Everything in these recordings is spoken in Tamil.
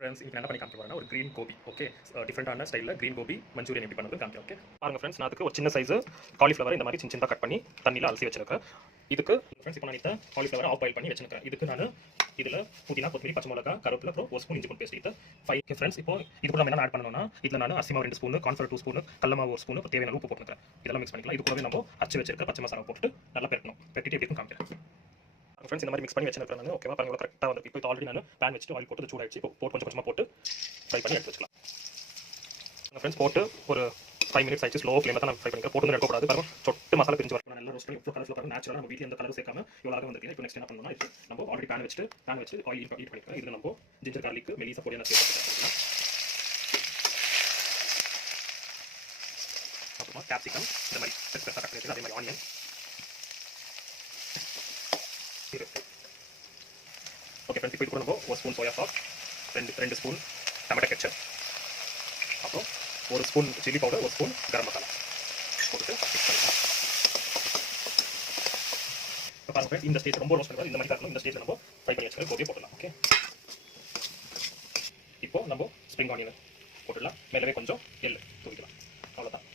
ஃப்ரெண்ட்ஸ் இன்னைக்கு என்ன பண்ணி காமிக்க போறேன்னா ஒரு க்ரீன் கோபி ஓகே டிஃப்ரெண்டான ஸ்டைலில் க்ரீன் கோபி மஞ்சூரியன் எப்படி பண்ணுறது காமிக்க ஓகே பாருங்க ஃப்ரெண்ட்ஸ் நான் அதுக்கு ஒரு சின்ன சைஸ் காலிஃப்ளவர் இந்த மாதிரி சின்ன கட் பண்ணி தண்ணியில் அலசி வச்சிருக்கேன் இதுக்கு ஃப்ரெண்ட்ஸ் இப்போ நான் காலிஃப்ளவர் ஆஃப் பாயில் பண்ணி வச்சிருக்கேன் இதுக்கு நான் இதில் புதினா கொத்தமல்லி பச்சை மிளகா கருவேப்பிலை அப்புறம் ஒரு ஸ்பூன் இஞ்சி பூண்டு பேஸ்ட் இது 5 ஃப்ரெண்ட்ஸ் இப்போ இது கூட நம்ம என்ன ஆட் பண்ணணும்னா இதில் நான் அரிசி மாவு 2 ஸ்பூன் கார்ன்ஃப்ளவர் 2 ஸ்பூன் கடல மாவு 1 ஸ்பூன் தேவையான உப்பு போட்டுக்கிறேன் இதெல்லாம் மிக்ஸ் பண்ணிக்கலாம் இது கூடவே நம்ம அரைச்சு வச்சிருக்க பச்சை மசாலா போட்டு நல்லா பெரட்டணும் பெரட்டிட்டு எப்படி காமிக்கிறேன் ஃப்ரெண்ட்ஸ் இந்த மாதிரி மிக்ஸ் பண்ணி வச்சிருக்கேன் நான் ஓகேவா பாருங்க கரெக்டாக வந்து இப்போ ஆல்ரெடி நான் பேன் வச்சுட்டு ஆயில் போட்டு சூடாயிடுச்சு இப்போ போட்டு கொஞ்சமாக போட்டு ஃப்ரை பண்ணி எடுத்து வச்சுக்கலாம் ஃப்ரெண்ட்ஸ் போட்டு ஒரு 5 மினிட்ஸ் ஆயிடுச்சு ஸ்லோ ஃப்ளேமில் தான் நான் ஃப்ரை பண்ணிக்கிறேன் போட்டு எடுக்கக்கூடாது பாருங்க சொட்டு மசாலா பிரிஞ்சு வரணும் நல்லா ரோஸ்ட் பண்ணி இப்போ கலர் பாருங்க நேச்சுரலாக நம்ம வீட்டில் எந்த கலர் சேர்க்காம இவ்வளோ அழகாக வந்துருக்கு இப்போ நெக்ஸ்ட் என்ன பண்ணணும்னா இது நம்ம ஆல்ரெடி பேன் வச்சு ஆயில் ஹீட் பண்ணிக்கிறேன் இதில் நம்ம ஜிஞ்சர் கார்லிக் மெலிசா பொடியான சேர்த்து அப்புறமா கேப்சிகம் இந்த மாதிரி பெருசாக கட் பண்ணி அதே மாதிரி ஆனியன் ஓகே ஃப்ரெண்ட்ஸ் இப்போ இது கூட நம்ம ஒரு ஸ்பூன் சோயா சாஸ் ரெண்டு ஸ்பூன் டொமேட்டோ கெச்சப் அப்புறம் ஒரு ஸ்பூன் சில்லி பவுடர் ஒரு ஸ்பூன் கரம் மசாலா போட்டு மிக்ஸ் பண்ணிக்கலாம் இப்போ பாருங்க ஃப்ரெண்ட்ஸ் இந்த ஸ்டேஜ் ரொம்ப ரோஸ்ட் பண்ணி இந்த மாதிரி இருக்கணும் இந்த ஸ்டேஜில் நம்ம ஃப்ரை பண்ணி வச்சுருக்க கோபியை போட்டுடலாம் ஓகே இப்போ நம்ம ஸ்ப்ரிங் ஆனியன் போட்டுடலாம் மேலவே கொஞ்சம் எள்ளு தூக்கிக்கலாம் அவ்வளோதான்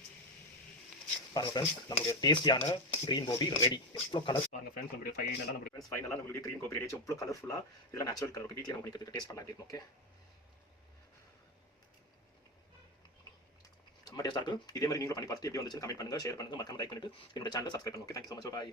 பாருங்க ஃப்ரெண்ட்ஸ் நம்மளுடைய டேஸ்டியான க்ரீன் கோபி ரெடி எவ்வளோ கலர் பாருங்க ஃப்ரெண்ட்ஸ் நம்மளுடைய ஃபைனலாக நம்மளுடைய க்ரீன் கோபி ரெடி எவ்வளோ கலர்ஃபுல்லாக இதெல்லாம் நேச்சுரல் கலர் வீட்டில் நம்ம பண்ணிக்கிறதுக்கு டேஸ்ட் பண்ணலாம் இருக்கும் ஓகே செம்ம டேஸ்ட்டாக இருக்கும் இதே மாதிரி நீங்களும் பண்ணி பார்த்துட்டு எப்படி வந்துச்சு கமெண்ட் பண்ணுங்க ஷேர் பண்ணுங்க மறக்காம லைக் பண்ணிட்டு என்னோட சேனலை சப்ஸ்கிரைப் பண்ணுங்க okay thank you so much bye